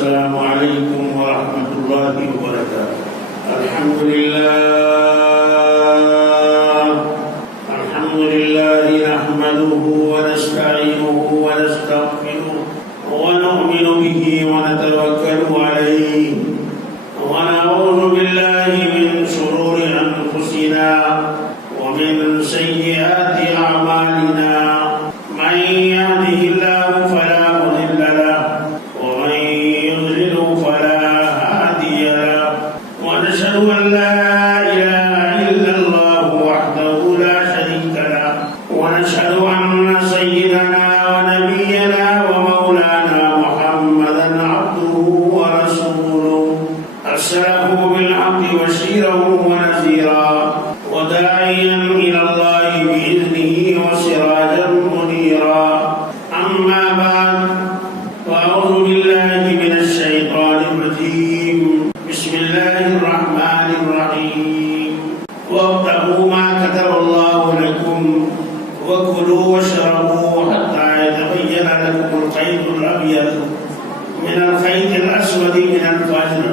السلام علیکم ورحمۃ اللہ وبرکاتہ۔ الحمد للہ نحمده ونستعینه ونستغفره ونؤمن به ونتوکل علیہ ونعوذ باللہ من شرور انفسنا ومن سیئات اعمالنا من يهده الله فلا مضل له ومن يضلل فلا هادي له ونشهد ان لا اله الا الله وحده لا شريك له ونشهد ان سيدنا ونبينا ومولانا محمدا عبده ورسوله ارسله بالحق بشيرا ونذيرا وداعيا الى الله باذنه وسراجا منيرا اما بعد فاعوذ بالله من الشيطان الرجيم بسم الله الرحمن الرحيم وابتغوا ما كتب الله لكم وكلوا واشربوا حتى يتبين لكم الخيط الابيض من الخيط الاسود من الفجر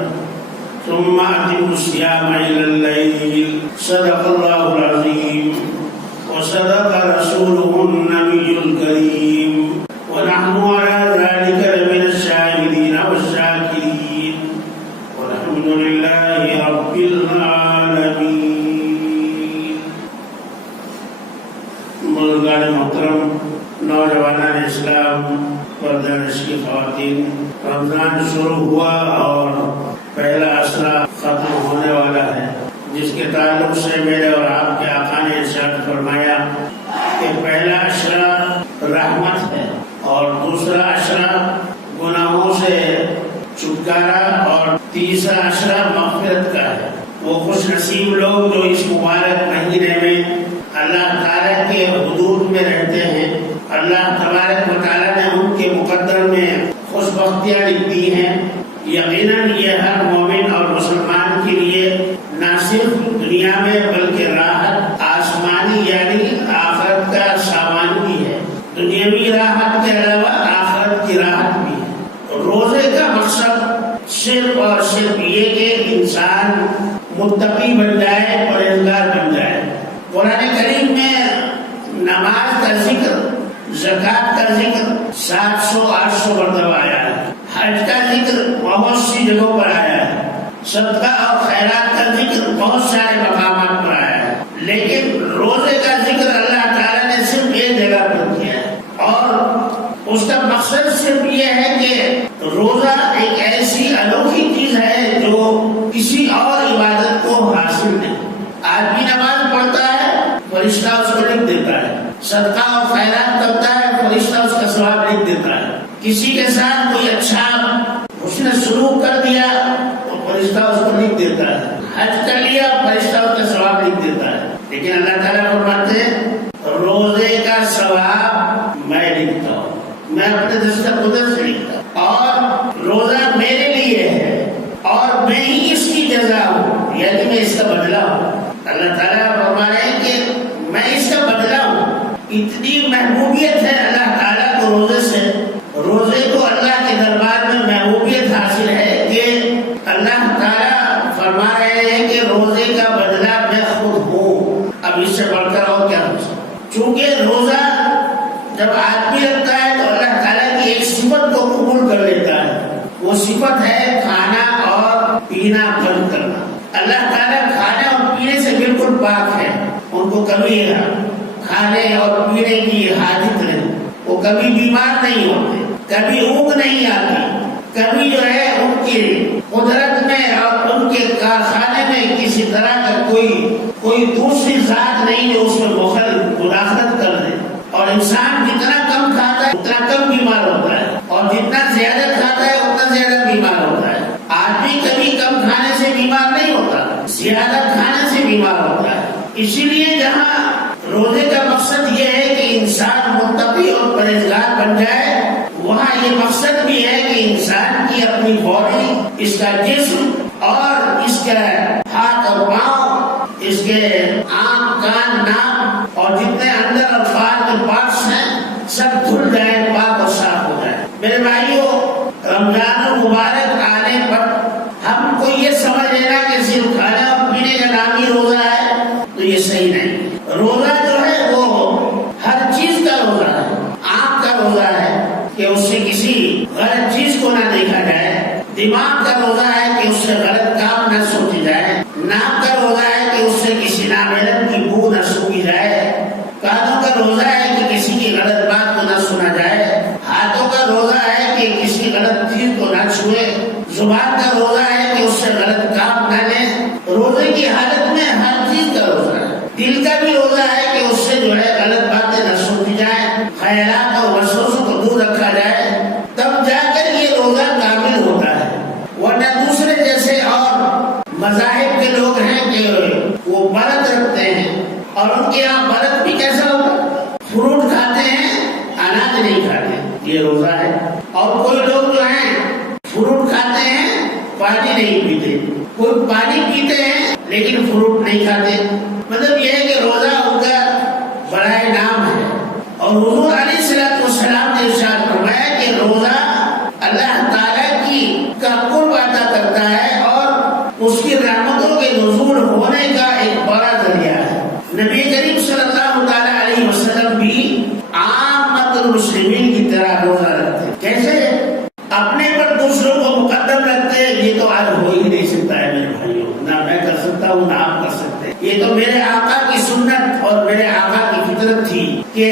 ثم أتموا الصيام إلى الليل صدق الله العظيم وصدق رسوله النبي الكريم ونحن على ذلك لمن الشاهدين والشاكرين والحمد لله رب العالمين۔ بزرگان محترم، نوجوانان اسلام، پردہ کی خواتین، رمضان شروع ہوا اور پہلا عشرہ ختم ہونے والا ہے، جس کے تعلق سے میرے اور آپ کے آقا نے ارشاد فرمایا کہ پہلا عشرہ رحمت ہے اور دوسرا عشرہ گناہوں سے چھٹکارا اور تیسرا عشرہ مغفرت کا ہے۔ وہ خوش نصیب لوگ جو اس مبارک مہینے میں اللہ تعالیٰ کے حدود میں رہتے ہیں، اللہ تبارک و تعالیٰ نے ان کے مقدر میں خوش بختیاں لکھ دی ہیں۔ یقیناً یہ ہر مومن اور مسلمان کے لیے نہ صرف دنیا میں بلکہ راحت آسمانی یعنی آخرت کا سامان بھی ہے، دنیاوی راحت کے علاوہ آخرت کی راحت بھی ہے۔ روزے کا مقصد صرف اور صرف یہ کہ انسان متقی بن جائے، پرہیزگار بن جائے۔ قرآن کریم میں نماز کا ذکر، زکوٰۃ کا ذکر 700-800 مرتبہ آیا ہے، حج کا ذکر بہت سی جگہوں پر آیا ہے، صدقہ اور خیرات کا ذکر بہت سارے مقامات پر آیا ہے، لیکن روزے کا ذکر اللہ تعالیٰ نے صرف ایک جگہ پر کیا ہے، اور اس کا مقصد صرف یہ ہے کہ روزہ ایک ایسی انوکھی چیز ہے جو کسی اور عبادت کو حاصل نہیں۔ آدمی نماز پڑھتا ہے، فرشتہ اس کو لکھ دیتا ہے، صدقہ اور خیرات کرتا ہے، فرشتہ اس کا ثواب لکھ دیتا ہے، کسی کے ساتھ کوئی اچھا حسن سلوک کر دیا تو فرشتہ اس کو لکھ دیتا ہے، حج کر لیا فرشتہ اس کا ثواب لکھ دیتا ہے۔ لیکن اللہ تعالیٰ فرماتے ہیں روزے کا ثواب میں لکھتا ہوں، میں اپنے دستخط قدرت سے لکھتا ہوں، اور روزہ میرے لیے ہے اور میں ہی اس کی جزا ہوں، یعنی میں اس کا بدلہ ہوں۔ اللہ تعالیٰ فرما رہے ہیں کہ میں اس کا بدلہ ہوں۔ اتنی محبوبیت ہے اللہ تعالیٰ کو روزے سے، روزے کو اللہ کے دربار میں محبوبیت حاصل ہے کہ اللہ تعالیٰ فرما رہے ہیں کہ روزے کا بدلہ میں خود ہوں۔ اب اس سے بڑھ کر اور کیا ہو سکتا؟ چونکہ روزہ جب آدمی رکھتا ہے تو اللہ تعالیٰ کی ایک صفت کو قبول کر لیتا ہے، وہ صفت ہے کھانا اور پینا بند کرنا۔ اللہ تعالیٰ کھانے اور پینے سے بالکل پاک ہے، ان کو کبھی کھانے اور پینے کی حاجت نہیں، وہ کبھی بیمار نہیں ہوتے، کبھی اونگ نہیں آتی، کبھی جو ہے ان کی قدرت میں اور ان کے کارخانے میں کسی طرح کا کوئی دوسری ذات نہیں جو اس میں مداخلت کر دے۔ اور انسان جتنا کم کھاتا ہے اتنا کم بیمار ہوتا ہے، اور جتنا زیادہ کھاتا ہے اتنا زیادہ بیمار ہوتا ہے۔ آدمی کبھی کم کھانے سے بیمار نہیں ہوتا، زیادہ کھانے سے بیمار ہوتا ہے۔ اسی لیے جہاں روزے کا مقصد یہ ہے کہ انسان متقی اور پرہیزگار بن جائے، وہاں یہ مقصد بھی ہے کہ انسان کی اپنی باڈی، اس کا جسم اور اس کا ہاتھ اور پاؤں، اس کے آنکھ، کان، ناک اور جتنے اندر اور باہر کے پارٹس ہیں سب دھل جائے، پاک اور صاف ہو جائے۔ میرے بھائیوں، رمضان المبارک زبان کا روزہ ہے کہ اس سے غلط کام نہ سوچی جائے، ناک کا روزہ ہے کہ اس سے کسی نامعلم کی بو نہ سونگھی جائے، کانوں کا روزہ ہے کہ کسی کی غلط بات کو نہ سنا جائے، ہاتھوں کا روزہ ہے کہ کسی غلط چیز کو نہ چھوئے، زبان کا روزہ ہے کہ اس سے غلط کام نہ لے۔ روزے کی حالت میں ہر چیز کا روزہ ہے۔ دل کا بھی روزہ ہے کہ اس سے جو ہے غلط باتیں نہ سنی جائیں، خیالات اور وسوسوں کو دور رکھا جائے، تب جا کر یہ روزہ کامل ہوتا ہے۔ ورنہ دوسرے جیسے اور مذاہب کے لوگ ہیں کہ وہ برت رکھتے ہیں، اور ان کے یہاں برت بھی کیسا ہوگا؟ فروٹ کھاتے ہیں، اناج نہیں کھاتے، یہ روزہ ہے۔ اور کوئی لوگ جو ہیں فروٹ کھاتے ہیں، پانی نہیں پیتے، کوئی پانی پیتے ہیں لیکن فروٹ نہیں کھاتے۔ مطلب یہ ہے کہ روزہ ان کا برائے نام ہے۔ اور حضور علیہ السلام نے ارشاد فرمایا کہ روزہ اللہ تعالیٰ کی کا قرب عطا کرتا ہے اور اس کی رحمتوں کے نزول ہونے کا ایک بڑا ذریعہ ہے۔ نبی کریم صلی اللہ تعالیٰ علیہ وسلم بھی عامت المسلمین کی طرح روزہ رکھتے۔ کیسے؟ اپنے پر دوسروں کو مقدم رکھتے۔ یہ تو آج ہو ہی نہیں سکتا ہے میرے بھائیوں، نہ میں کر سکتا ہوں نہ آپ کر سکتے۔ یہ تو میرے آقا کی سنت اور میرے آقا کی فطرت تھی کہ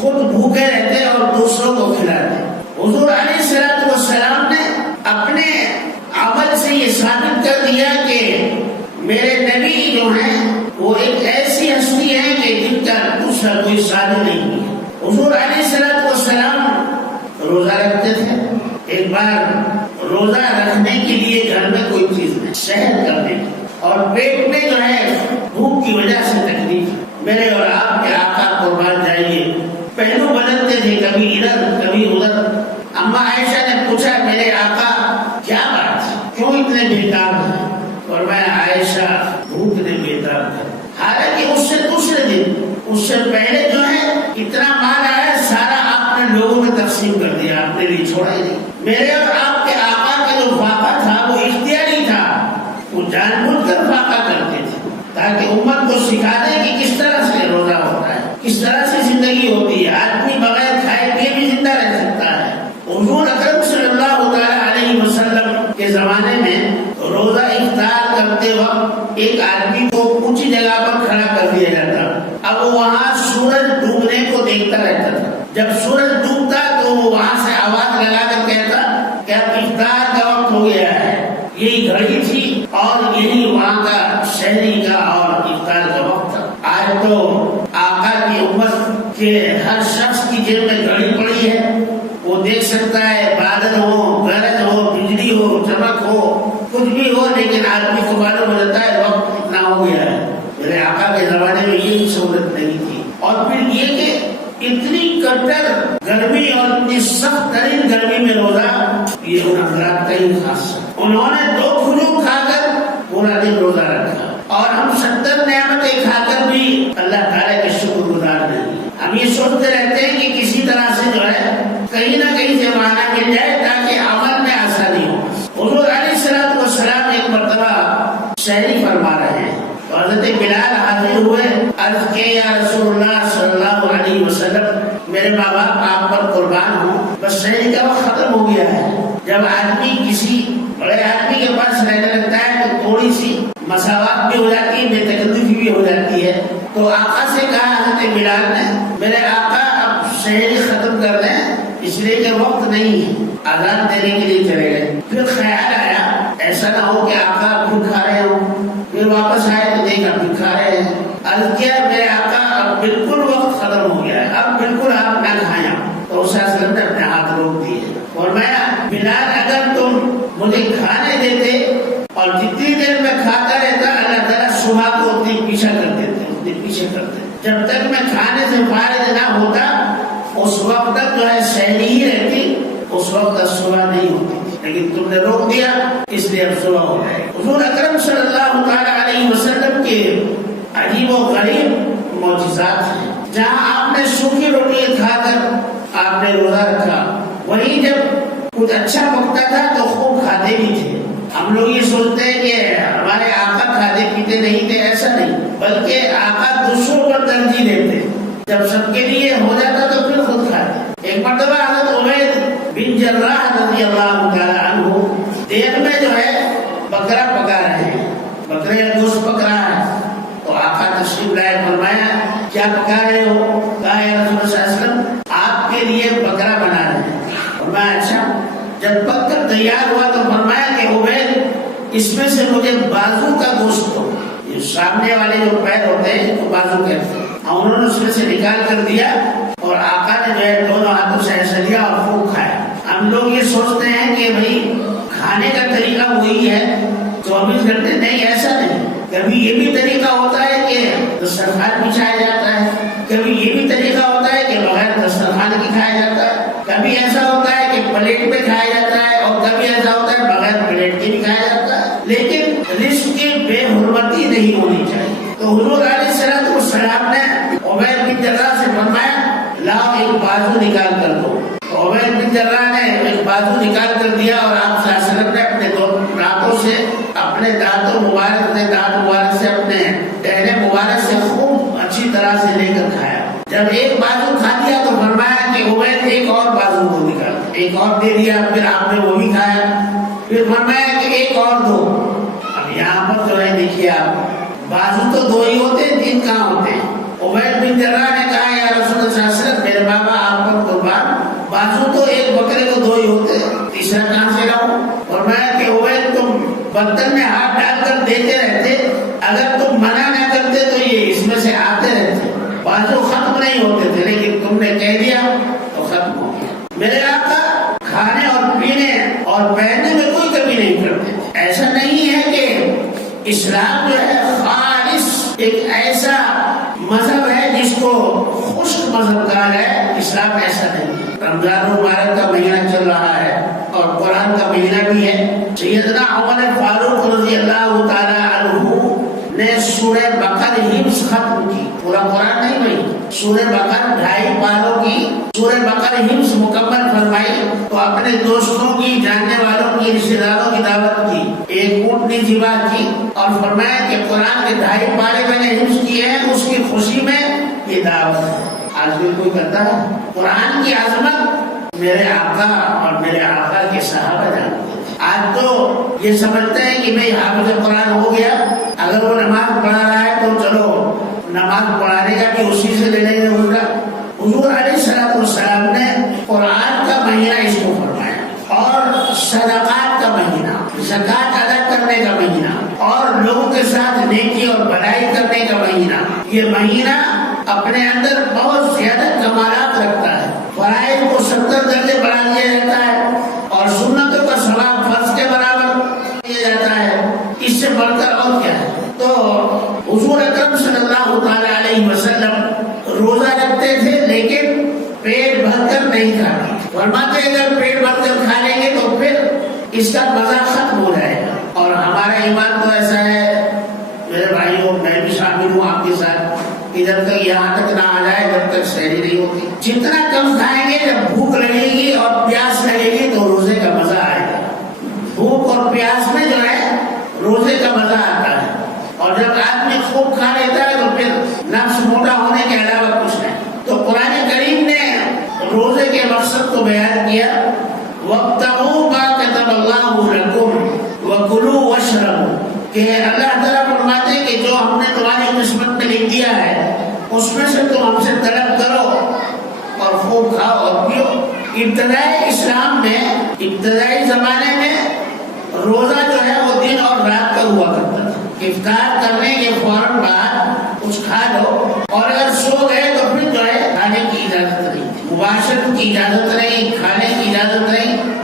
خود بھوکے رہتے اور دوسروں کو کھلاتے۔ حضور علیہ السلام نے اپنے عمل سے یہ ثابت کر دیا کہ میرے نبی جو ہیں وہ ایک ایسی ہستی ہے کہ جن کا دوسرا کوئی ثابت نہیں ہے۔ حضور علیہ السلام روزہ رکھتے تھے۔ ایک بار روزہ رکھنے کے لیے گھر میں کوئی چیز نہیں، شہد کرنے کی، اور پیٹ میں جو ہے بھوک کی وجہ سے تکلیف۔ میرے اور آپ کے آقا قربان جائیے پہلو بدلتے تھے، کبھی ادھر کبھی ادھر۔ اما عائشہ نے پوچھا میرے آقا کیا بات، کیوں اتنے بےتاب ہیں؟ فرمایا عائشہ بھوک نے بےتاب ہے۔ حالانکہ اس سے دوسرے دن، اس سے پہلے جو ہے اتنا مال آیا سارا آپ نے لوگوں میں تقسیم کر دیا، آپ نے بھی چھوڑا ہی نہیں۔ میرے اور آپ کے آقا کا جو فاقہ تھا وہ اختیاری تھا، وہ جان بوجھ کر فاقہ کرتے تھے تاکہ امت کو سکھا دے کہ کس طرح سے روزہ ہوتا ہے، کس طرح سے زندگی ہوتی ہے۔ آدمی بغیر کھائے پیے بھی زندہ رہ سکتا ہے۔ حضور اکرم صلی اللہ علیہ وسلم کے زمانے میں روزہ افطار کرتے وقت ایک آدمی کو اونچی جگہ پر کھڑا کر دیا جاتا، اب وہ وہاں سورج ڈوبنے کو دیکھتا رہتا تھا۔ جب سورج ڈوبتا تو وہ وہاں سے آواز لگا کر کہتا کہ اب افطار کا وقت ہو گیا ہے۔ یہی گھڑی تھی اور یہی وہاں کا شہری کا اور افطار کا وقت تھا۔ آج تو آقا کی امت کے ہر شخص کی جیب میں گھڑی پڑی ہے، وہ دیکھ سکتا ہے بادل ہو، گرج ہو، بجلی ہو، چمک ہو، کچھ بھی ہو، لیکن آدمی کو معلوم ہو جاتا ہے وقت اتنا ہو گیا ہے۔ میرے آقا کے زمانے میں یہ سہولت نہیں تھی۔ اور پھر یہ کہ اتنی کٹر گرمی اور اتنی سخت ترین گرمی میں روزہ، یہ ان حضرات کا ہی خاص ہے۔ انہوں نے 2 کھجور کھا کر پورا دن روزہ رکھا، اور ہم 70 نعمتیں کھا کر بھی اللہ تعالیٰ کے شکر گزار نہیں۔ ہم یہ سوچتے رہتے ہیں کہ کسی طرح سے جو ہے کہیں نہ کہیں سے معنی مل جائے تاکہ عمل میں آسانی ہو۔ حضور علیہ السلام ایک مرتبہ شہری فرما رہے ہیں، حضرت بلال حاضر ہوئے، عرض کہ یا رسول اللہ صلی اللہ علیہ وسلم میرے ماں باپ آپ پر قربان ہوں، بس شہری کا وقت ختم ہو گیا ہے۔ جب آدمی کسی بڑے آدمی کے پاس رہنے لگتا ہے تو تھوڑی سی مساوات بھی ہو جاتی ہے، بے تکلفی بھی ہو جاتی ہے۔ تو آقا سے کہا حضرت بلال نے، میرے آقا اب شہری ختم کر دیں، اس لیے کہ وقت نہیں ہے، اذان دینے کے لیے چلے گئے۔ پھر خیال آیا ایسا نہ ہو کہ آقا پھر کھا رہے ہوں، پھر واپس آئے تو دیکھا پھر کھا رہے ہیں۔ عرض کیا میرے آقا اب بالکل وقت ختم ہو گیا ہے، اب بالکل آپ نہ کھائیں۔ تو اس وسلم نے اپنے ہاتھ روک دیے اور میں بلال اگر تم مجھے کھانے دیتے اور جتنی دیر میں کھاتا رہتا اللہ تعالیٰ صبح کو اتنی پیچھا کر دیتے، اتنی پیچھے کرتے، جب تک میں کھانے سے فارغ نہ ہوتا اس وقت تک جو ہے سہری ہی رہتی، اس وقت تک صبح نہیں ہوتی تھی، لیکن تم نے روک دیا اس لیے اب صبح ہو گئے۔ حضور اکرم صلی اللہ تعالیٰ علیہ وسلم کے عجیب و غریب معجزات ہیں۔ جہاں آپ نے سوکھی روٹی کھا کر آپ نے روزہ رکھا، وہیں جب کچھ اچھا پکتا تھا تو خوب کھاتے بھی تھے۔ ہم لوگ یہ سوچتے ہیں کہ ہمارے آقا کھاتے پیتے نہیں تھے، ایسا نہیں، بلکہ آقا دوسروں پر ترجیح دیتے، جب سب کے لیے ہو جاتا تو پھر خود کھاتے۔ ایک مرتبہ حضرت عبید بن جراح رضی اللہ تعالی عنہ دیر کیا پکا رہے ہو؟ کہا یا رسول اللہ صلی اللہ علیہ وسلم آپ کے لیے بکرا بنا رہے ہیں۔ فرمایا اچھا۔ جب پک کر تیار ہوا تو فرمایا کہ عبید اس میں سے مجھے بازو کا گوشت دو، یہ سامنے والے جو پیر ہوتے ہیں تو بازو کہتے ہیں، انہوں نے اس میں سے نکال کر دیا اور آقا نے جو ہے دونوں ہاتھوں سے ایسا لیا اور خوب کھایا۔ ہم لوگ یہ سوچتے ہیں کہ بھائی کھانے کا طریقہ وہی ہے 24 گھنٹے، نہیں، ایسا نہیں۔ کبھی یہ بھی طریقہ ہوتا ہے کہ دسترخوان بچھایا جاتا ہے، کبھی یہ بھی طریقہ ہوتا ہے کہ بغیر دسترخوان کی کھایا جاتا ہے، کبھی ایسا ہوتا ہے کہ پلیٹ پہ کھایا جاتا ہے، اور کبھی ایسا ہوتا ہے بغیر پلیٹ کے بھی کھایا جاتا ہے، لیکن رزق کی بے حرمتی نہیں ہونی چاہیے۔ تو حضور علیہ السلام نے عبید بن جراح سے فرمایا لاؤ ایک بازو نکال کر دو۔ عبید بن جراح نے ایک بازو نکال کر دیا اور آپ صلی اللہ علیہ وسلم نے اپنے دونوں دانتوں سے، اپنے دانتوں مبارک سے، دانت مبارک سے، اپنے ٹہنے مبارک سے خوب اچھی طرح سے لے کر کھایا۔ جب ایک بازو کھا لیا تو فرمایا کہ عبید ایک اور بازو کو نکال، ایک اور دے دیا، پھر آپ نے وہ بھی کھایا، پھر فرمایا کہ ایک اور دو۔ اب یہاں پر جو ہے دیکھیے آپ، بازو تو دو ہی ہوتے ہیں، تین کہاں ہوتے ہیں؟ عبید بن جراح نے کہا یا رسول اللہ صلی اللہ علیہ وسلم میرے بابا آپ پر قربان، بازو تو ایک بکرے کو دو ہی ہوتے ہیں، تیسرا کہاں سے لاؤں؟ فرمایا کہ عبید تم برتن میں ہاتھ ڈال کر دیتے رہتے، اگر تم منع نہ کرتے تو یہ اس میں سے آتے رہتے، بازو ختم نہیں ہوتے تھے، لیکن تم نے کہہ دیا تو ختم ہو گیا۔ میرے آقا کھانے اور پینے اور پہننے میں کوئی کمی نہیں کرتے تھے۔ ایسا نہیں ہے کہ اسلام جو ہے خالص ایک ایسا مذہب ہے جس کو خشک مذہب کہا ہے، اسلام ایسا نہیں۔ رمضان مبارک کا مہینہ چل رہا ہے اور قرآن کا مہینہ بھی ہے۔ سیدنا عمر فاروق رضی اللہ تعالی عنہ نے سورہ بقرہ حفظ ختم کی، پورا قرآن نہیں بھائی، سورہ بقرہ 2.5 پاروں کی سورہ بقرہ حفظ مکمل فرمائی، تو اپنے دوستوں کی، جاننے والوں کی، رشتے داروں کی دعوت کی، ایک اونٹنی ذبح کی اور فرمایا کہ قرآن کے 2.5 پارے میں نے حفظ کیے ہیں، اس کی خوشی میں یہ دعوت ہے۔ آج بھی کوئی کرتا ہے؟ قرآن کی عظمت میرے آقا اور میرے آقا کے صحابہ جانتے ہیں۔ آج تو یہ سمجھتے ہیں کہ بھئی حافظ قرآن ہو گیا، اگر وہ نماز پڑھا رہا ہے تو چلو نماز پڑھانے کا بھی اسی سے لے لیں گے الٹا۔ حضور علیہ السلام نے قرآن کا مہینہ اس کو فرمایا، اور صدقات کا مہینہ، زکوٰۃ ادا کرنے کا مہینہ، اور لوگوں کے ساتھ نیکی اور بھلائی کرنے کا مہینہ۔ یہ مہینہ اپنے اندر بہت زیادہ کمالات رکھتا ہے، فرائض کو 70 درجے بڑھا دیا جاتا ہے اور سنتوں کا ثواب فرض کے برابر دیا جاتا ہے، اس سے بڑھ کر اور کیا ہے؟ تو حضور اکرم صلی اللہ تعالی علیہ وسلم روزہ رکھتے تھے لیکن پیٹ بھر کر نہیں کھاتے، فرماتے اگر پیٹ بھر کر کھا لیں گے تو پھر اس کا مزہ ختم ہو جائے گا۔ اور ہمارا ایمان تو ایسا ہے میرے بھائیوں، میں بھی شامل ہوں آپ کے ساتھ، ادھر تک یہاں تک نہ آ جائے جب تک سحری نہیں ہوتی، جتنا کم کھائیں گے، جب بھوک لگے گی اور پیاس لگے گی تو روزے کا مزہ آئے گا۔ بھوک اور پیاس میں جو ہے روزے کا مزہ آتا ہے، اور جب آدمی خوب کھا لیتا ہے تو پھر نفس موٹا ہونے کے علاوہ کچھ نہیں۔ تو قرآن کریم نے روزے کے مقصد کو بیان کیا، وَابْتَغُوا مَا كَتَبَ اللَّهُ لَكُمْ وَكُلُوا وَاشْرَبُوا، کہ اللہ تعالیٰ فرماتے ہیں کہ جو ہم نے تمہاری قسمت میں لکھ دیا ہے اس میں سے تم ہم سے طلب کرو اور خوب کھاؤ اور پیو۔ ابتدائی اسلام میں، ابتدائی زمانے میں روزہ جو ہے وہ دن اور رات کا ہوا کرتا تھا، افطار کرنے کے فوراً بعد کچھ کھا لو، اور اگر سو گئے تو پھر جو ہے کھانے کی اجازت نہیں، مباشرت کی اجازت نہیں، کھانے کی اجازت نہیں۔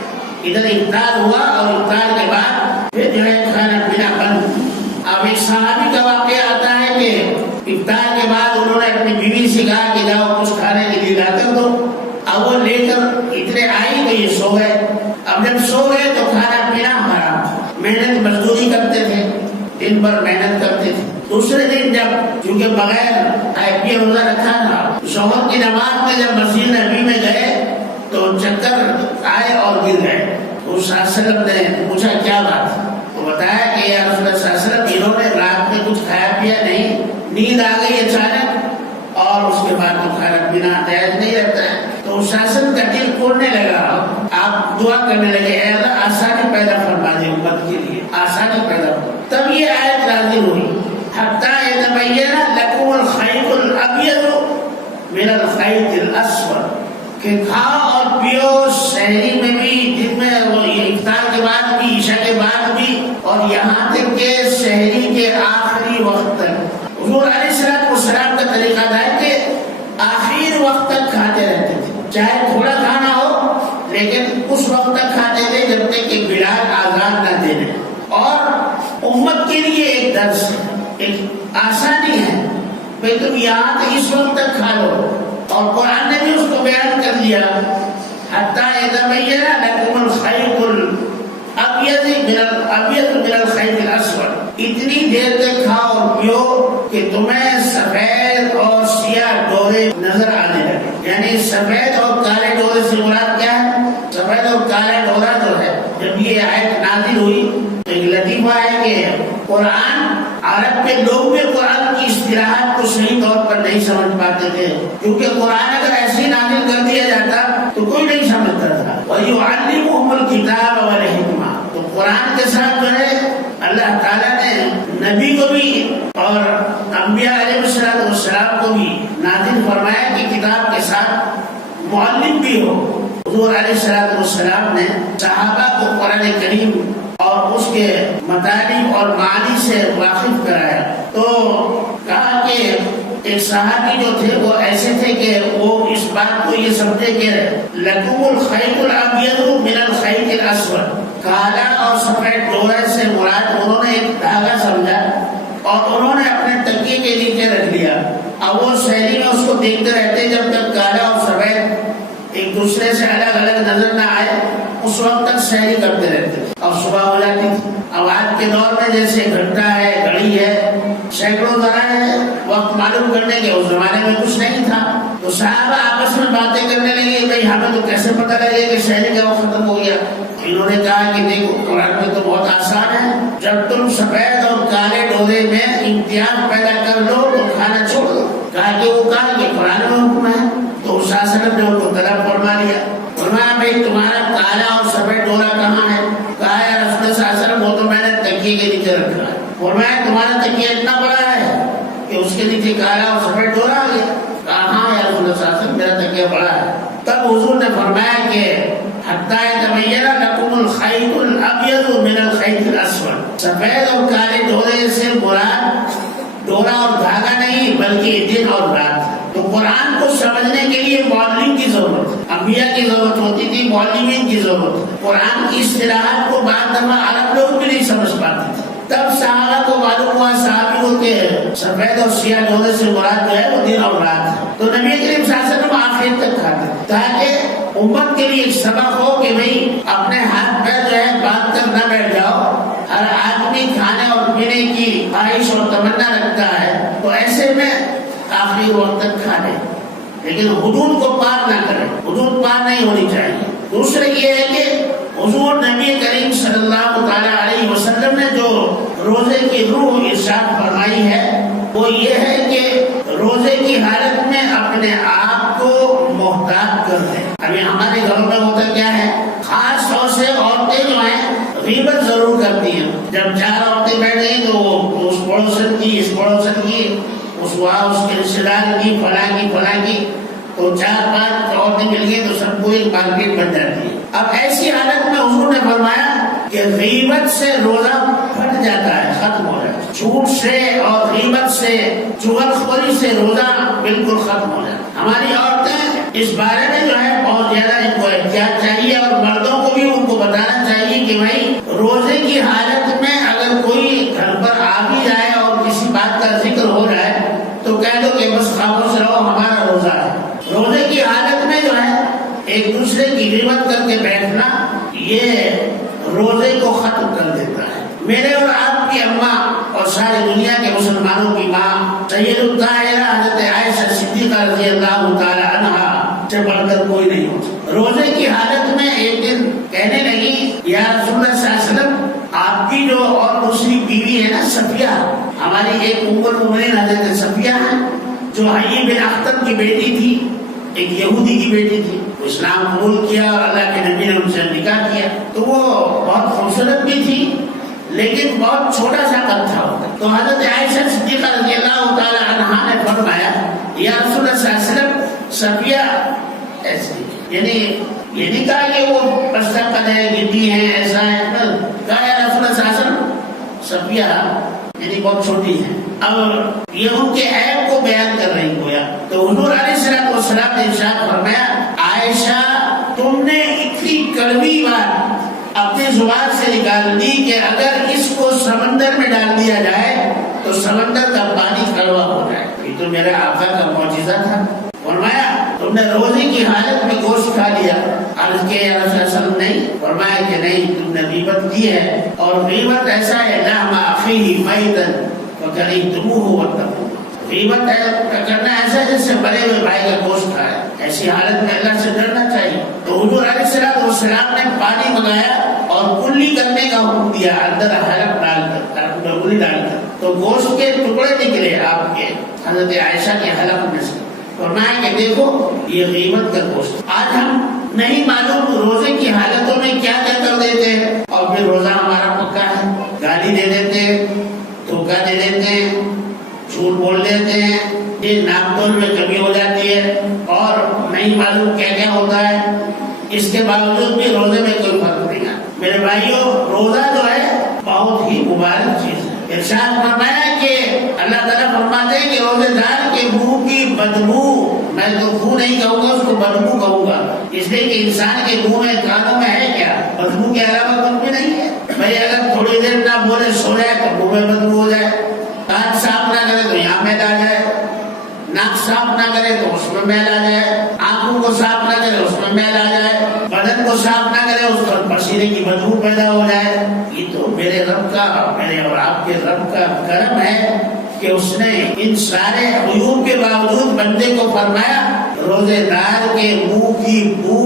ادھر افطار ہوا اور افطار کے بعد پھر جو ہے کھانا پینا بند۔ اب ایک صحابی کا واقعہ آتا ہے کہ افطار کے بعد انہوں نے اپنی بیوی سے کہا کہ جاؤ کچھ کھانے کے لیے لا کر دو، اب وہ لے کر اتنے آئی تو یہ سو گئے۔ اب جب سو گئے تو کھانا پینا حرام۔ محنت مزدوری کرتے تھے، دن بھر محنت کرتے تھے، دوسرے دن جب چونکہ بغیر روزہ رکھا تھا، شوہر کی نماز میں جب مسجد نبی میں گئے تو چکر آئے اور گر گئے۔ تو صلی اللہ علیہ وسلم نے پوچھا کیا بات؟ تو بتایا کہ یا رسول اللہ صلی اللہ علیہ وسلم انہوں نے رات میں کچھ کھایا پیا نہیں، نیند آ گئی اچانک، اور اس کے بعد تو کھانا پینا جائز نہیں رہتا ہے۔ تو شاسن کا دل کھولنے لگا، آپ دعا کرنے لگے اے اللہ آسانی پیدا فرما دے امت کے لیے، آسانی پیدا فرما۔ تب یہ آیت نازل ہوئی، حتی یتبین لکم الخیط الابیض الابیض من الخیط الاسود، کہ کھاؤ اور پیو سحری میں بھی، دن میں افطار کے بعد بھی، عشاء کے بعد بھی، اور یہاں تک کہ سحری کے آخری وقت تک۔ حضور علیہ السلام کا طریقہ تھا کہ آخر وقت تک کھاتے رہتے تھے، چاہے تھوڑا کھانا ہو لیکن اس وقت تک کھاتے تھے جب تک کہ بلال آزاد نہ دے دیں۔ اور امت کے لیے ایک درس ہے، ایک آسانی ہے کہ تم یہاں تک اس وقت تک کھا لو، اور قرآن نے بھی اس کو بیان کر دیا، حتیٰ یتبین لکم الخیط الابیض من الخیط الاسود، اتنی دیر تک کھاؤ اور پیو کہ تمہیں سفید اور سیاہ ڈورے نظر آنے لگے۔ یعنی سفید اور کالے ڈورے سے مراد کیا ہے؟ سفید اور کالا ڈورا جو ہے، جب یہ آیت نازل ہوئی تو ایک لطیفہ ہے کہ قرآن، عرب کے لوگ بھی قرآن کی اصطلاحات کو صحیح طور پر نہیں سمجھ پاتے تھے، کیونکہ قرآن اگر ایسے نازل کر دیا جاتا تو کوئی نہیں سمجھتا تھا۔ وَيُعَلِّمُهُمُ الْكِتَابَ وَالْحِکْمَةَ، تو قرآن کے ساتھ جو ہے اللہ تعالیٰ نے نبی کو بھی اور انبیاء علیہ السلام کو بھی نازل فرمایا کہ کتاب کے ساتھ معلم بھی ہو۔ حضور علیہ السلام نے صحابہ کو قرآن کریم اور اس کے مطالب اور معانی سے واقف کرایا، تو کہا کہ ایک صحابی جو تھے وہ ایسے تھے کہ وہ اس بات کو یہ سمجھے کہ لکم الخیط الابیض من الخیط الاسود، کالا اور سفید ڈورے سے مراد انہوں نے ایک دھاگا سمجھا اور انہوں نے اپنے تکیے کے نیچے رکھ لیا۔ اب وہ سحری میں اس کو دیکھتے رہتے جب تک کالا اور سفید ایک دوسرے سے الگ الگ نظر نہ آئے، اس وقت تک سحری کرتے رہتے اور صبح ہو جاتی تھی۔ اب آج کے دور میں جیسے گھنٹہ ہے، گھڑی ہے، سینکڑوں ذرائع وقت معلوم کرنے کے، اس زمانے میں کچھ نہیں تھا، تو صحابہ آپس میں باتیں کرنے لگے، بھائی ہمیں تو کیسے پتہ لگے کہ سحری کا وقت ختم ہو گیا؟ انہوں نے کہا کہ دیکھو قرآن میں تو بہت آسان ہے، جب تم سفید اور کالے ڈورے میں امتیاز پیدا کر لو تو کھانا چھوڑ دو۔ کہا کہ وہ کہا کہ قرآن میں حکم ہے، تو اس وسلم نے ان کو طلب فرما لیا، فرمایا بھائی تمہارا کالا اور سفید ڈورا کہاں ہے؟ کہا یا رسول اللہ صلی اللہ علیہ وسلم وہ تو میں نے تکیے کے نیچے رکھا ہے۔ فرمایا تمہارا تکیہ اتنا بڑا ہے کہ اس کے نیچے کالا اور سفید ڈورا آ گیا؟ کہا ہاں یا رسول اللہ صلی اللہ علیہ وسلم میرا تکیہ بڑا ہے۔ تب حضور نے فرمایا کہ حتیٰ یتبین لکم الخیط الابیض من الخیط الاسود، سفید اور کالے ڈورے سے مراد ڈورا اور دھاگا نہیں بلکہ دن اور رات۔ تو قرآن کو سمجھنے کے لیے معلم کی ضرورت ہے، انبیاء کی ضرورت ہوتی تھی، معلمین کی ضرورت ہے۔ قرآن کی اصطلاحات کو بعض دفعہ عرب لوگ بھی نہیں سمجھ پاتے تھے، تب صحابہ کو معلوم ہوا صحابیوں کے سفید اور سیاہ ڈورے سے مراد جو ہے وہ دن اور رات ہے، تو نبی کریم صلی اللہ علیہ وسلم آخر تک کھاتے تاکہ امت کے لیے ایک سبق ہو کہ بھئی اپنے ہاتھ پیر جو ہے باندھ کر نہ بیٹھ جاؤ۔ ہر آدمی کھانے اور پینے کی خواہش اور تمنا رکھتا ہے، تو ایسے میں آخری وقت تک کھا لے، لیکن حدود کو پار نہ کرے، حدود پار نہیں ہونی چاہیے۔ دوسرے یہ ہے کہ حضور نبی کریم صلی اللہ تعالی علیہ وسلم نے جو روزے کی روح ارشاد فرمائی ہے وہ یہ ہے کہ روزے کی حالت میں اپنے آپ کو محتاط کر دیں۔ ابھی ہمارے گھروں میں ہوتا کیا ہے، خاص طور سے عورتیں جو ہیں غیبت ضرور کرتی ہیں۔ جب چار عورتیں بیٹھ گئی تو اس پڑوسن کی، اس پڑوسن کی، اس کے رشتے دار کی، فلاں کی، تو چار پانچ عورتیں مل گئی تو سب کو ایک مارکیٹ بن جاتی ہے۔ اب ایسی حالت میں حضور نے فرمایا کہ غیبت سے روزہ پھٹ جاتا ہے، ختم ہو جاتا ہے، جھوٹ سے اور غیبت سے، چغل خوری سے روزہ بالکل ختم ہو جاتا ہے۔ ہماری عورتیں اس بارے میں جو ہے بہت زیادہ ان کو احتیاط چاہیے، اور مردوں کو بھی ان کو بتانا چاہیے کہ بھائی روزے کی حالت میں اگر کوئی گھر پر آ بھی جائے اور کسی بات کا ذکر ہو جائے تو کہہ دو کہ بس خاموش رہو، ہمارا روزہ ہے۔ روزے کی حالت میں جو ہے ایک دوسرے کی غیبت کر کے بیٹھنا یہ روزے کو ختم کر دیتا ہے۔ میرے اور آپ کی اماں اور ساری دنیا کے مسلمانوں کی ماں سید الطاہرہ حضرت عائشہ صدیقہ رضی اللہ تعالی عنہا سے بڑھ کر کوئی نہیں ہوتا۔ روزے کی حالت میں ایک دن کہنے لگی یا رسول اللہ صلی اللہ علیہ وسلم، آپ کی جو اور دوسری بیوی ہے نا صفیہ، ہماری ایک ام المؤمنین حضرت صفیہ ہے جو حیی بن اخطب کی بیٹی تھی، ایک یہودی کی بیٹی تھی، اسلام قبول کیا اور اللہ کے نبی نے ان سے نکاح کیا، تو وہ بہت خوبصورت بھی تھی لیکن بہت چھوٹا سا قد تھا. تو حضرت عائشہ صدیقہ رضی اللہ تعالی عنہا نے فرمایا یا رسول اللہ صلی اللہ علیہ وسلم صفیہ ایسی، یعنی یہ نہیں کہا کہ وہ پستہ قد ہے، گدی ہے، ایسا ہے، کہا یا رسول اللہ صلی اللہ علیہ وسلم صفیہ یعنی بہت چھوٹی ہے. اب یہ ان کے عیب کو بیان کر رہی گویا. تو حضور علیہ الصلوۃ والسلام نے ارشاد فرمایا عائشہ تم نے اتنی کڑوی بات اپنی زبان سے نکال دی کہ اگر اس کو سمندر میں ڈال دیا جائے تو سمندر کا پانی کڑوا ہو جائے. یہ تو میرے آقا کا معجزہ تھا. فرمایا تم نے روزے کی حالت میں گوشت کھا لیا. عرض کیا یا رسول اللہ صلی اللہ علیہ وسلم نہیں. فرمایا کہ نہیں، تم نے غیبت کی ہے، اور غیبت ایسا ہے لحم اخیہ میتا فکرہتموہ واتقوا. غیبت کرنا ایسا ہے جیسے مرے ہوئے بھائی کا گوشت کھایا. ایسی حالت میں اللہ سے ڈرنا چاہیے. تو حضور علیہ الصلوۃ والسلام نے پانی منگایا اور کلی کرنے کا حکم دیا اندر حلق ڈال کر، ڈبری ڈال کر. تو گوشت کے ٹکڑے نکلے آپ کے حضرت عائشہ کے حلق میں سے. فرمایا کہ دیکھو یہ غیبت کا گوشت. آج ہم نہیں معلوم روزے کی حالتوں میں کیا کیا کر دیتے ہیں، اور پھر روزہ ہمارا پکا ہے، گالی دے دیتے ہیں، دھوکہ دے دیتے ہیں، جھوٹ بول دیتے ہیں، یہ ناپ تول میں کمی ہو جاتی ہے، اور نہیں معلوم کیا کیا ہوتا ہے. اس کے باوجود بھی روزے میں کوئی فرق نہیں آتا. میرے بھائیوں روزہ جو ہے بہت ہی مبارک چیز ہے. ارشاد فرمایا کہ اللہ تعالیٰ فرماتے ہیں کہ روزے دار کے منہ کی بدبو، میں تو منہ نہیں کہوں گا، اس کو بدبو کہوں گا، اس لیے کہ انسان کے منہ میں کانوں میں ہے کیا، بدبو کے علاوہ کچھ بھی نہیں ہے. بھائی اگر تھوڑی دیر نہ بولے سو جائے تو منہ میں بدبو ہو جائے، کان صاف نہ کرے تو یہاں میل آ جائے، ناک صاف نہ کرے تو اس میں میل آ جائے، آنکھوں کو صاف نہ کرے اس میں میل آ جائے، بدن کو صاف نہ کرے اس پر پسینے کی بدبو پیدا ہو جائے. یہ تو میرے رب کا، میرے اور آپ کے رب کا کرم ہے کہ اس نے ان سارے عیوب کے باوجود بندے کو فرمایا روزے دار کے منہ کی بو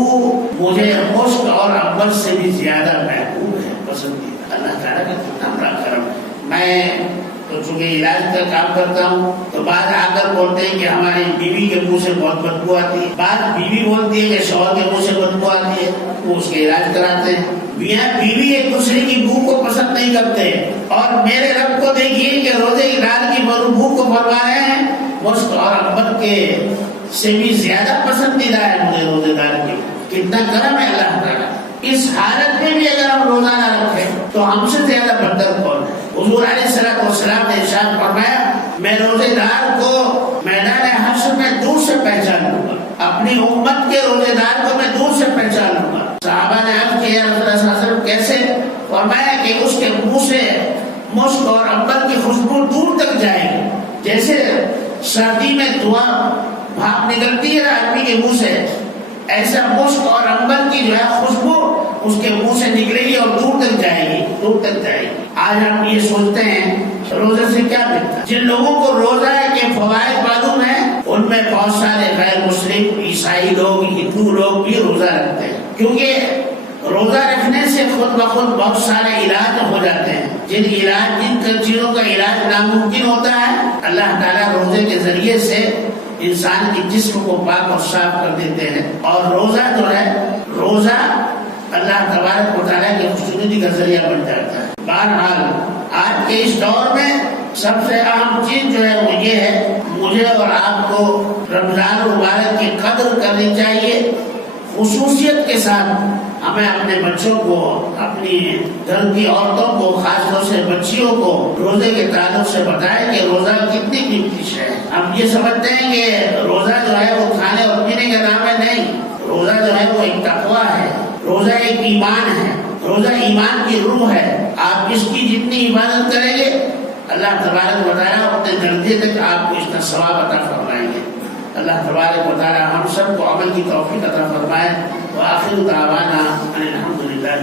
مجھے مشک اور عنبر سے بھی زیادہ محبوب ہے، پسندیدہ. اللہ تعالیٰ کا کتنا بڑا کرم ہے. میں تو چونکہ علاج کا کام کرتا ہوں تو بعض آ کر بولتے ہیں کہ ہماری بیوی کے منہ سے بہت بدبو آتی ہے. بعض بیوی بولتی ہے کہ شوہر کے منہ سے بدبو آتی ہے، وہ اس کے علاج کراتے ہیں. میاں بیوی ایک دوسرے کی بو کو پسند نہیں کرتے، اور میرے رب کو دیکھیے کہ روزے دار کی بو کو فرما رہے ہیں مشک اور عنبر کے سے بھی زیادہ پسندیدہ ہے مجھے روزے دار کی. کتنا کرم ہے اللہ تعالیٰ. اس حالت میں بھی اگر ہم روزہ نہ رکھیں تو ہم سے زیادہ بدتر کون ہے. حضور علیہ الصلوۃ والسلام نے ارشاد فرمایا میں روزے دار کو میدان حشر میں دور سے پہچان لوں گا، اپنی امت کے روزے دار کو میں دور سے پہچان لوں گا. صحابہ نے عرض کیا رسول اللہ صلی اللہ علیہ وسلم کیسے؟ فرمایا کہ اس کے منہ سے مشک اور عنبر کی خوشبو دور تک جائے گی. جیسے سردی میں دھواں بھاپ نکلتی ہے آدمی کے منہ سے، ایسا مشک اور عنبر کی جو ہے خوشبو اس کے منہ سے نکلے گی اور دور تک جائے گی، دور تک جائے گی. آج ہم یہ سوچتے ہیں روزے سے کیا ملتا ہے. جن لوگوں کو روزہ کے فوائد معلوم ہیں ان میں بہت سارے غیر مسلم، عیسائی لوگ، ہندو لوگ بھی روزہ رکھتے ہیں، کیونکہ روزہ رکھنے سے خود بخود بہت سارے علاج ہو جاتے ہیں. جن چیزوں کا علاج ناممکن ہوتا ہے اللہ تعالیٰ روزے کے ذریعے سے انسان کے جسم کو پاک اور صاف کر دیتے ہیں. اور روزہ جو ہے روزہ اللہ تبارک و تعالیٰ کی خوشنودی کا ذریعہ بن جاتا ہے. بہرحال آج کے اس دور میں سب سے اہم چیز جو ہے وہ یہ ہے مجھے اور آپ کو رمضان المبارک کی قدر کرنی چاہیے. خصوصیت کے ساتھ ہمیں اپنے بچوں کو، اپنی گھر کی عورتوں کو، خاص طور سے بچیوں کو روزے کے تعلق سے بتائیں کہ روزہ کتنی قیمتی ہے. ہم یہ سمجھتے ہیں کہ روزہ جو ہے وہ کھانے اور پینے کا نام ہے، نہیں. روزہ جو ہے وہ ایک تقویٰ ہے، روزہ ایک ایمان ہے، روزہ ایمان کی روح ہے. آپ اس کی جتنی عبادت کریں گے اللہ تبارک و تعالیٰ اپنے درجے تک آپ کو اس کا ثواب عطا فرمائیں گے. اللہ تبارک و تعالیٰ ہم سب کو عمل کی توفیق عطا فرمائے. وآخر دعوانا ان الحمد للہ.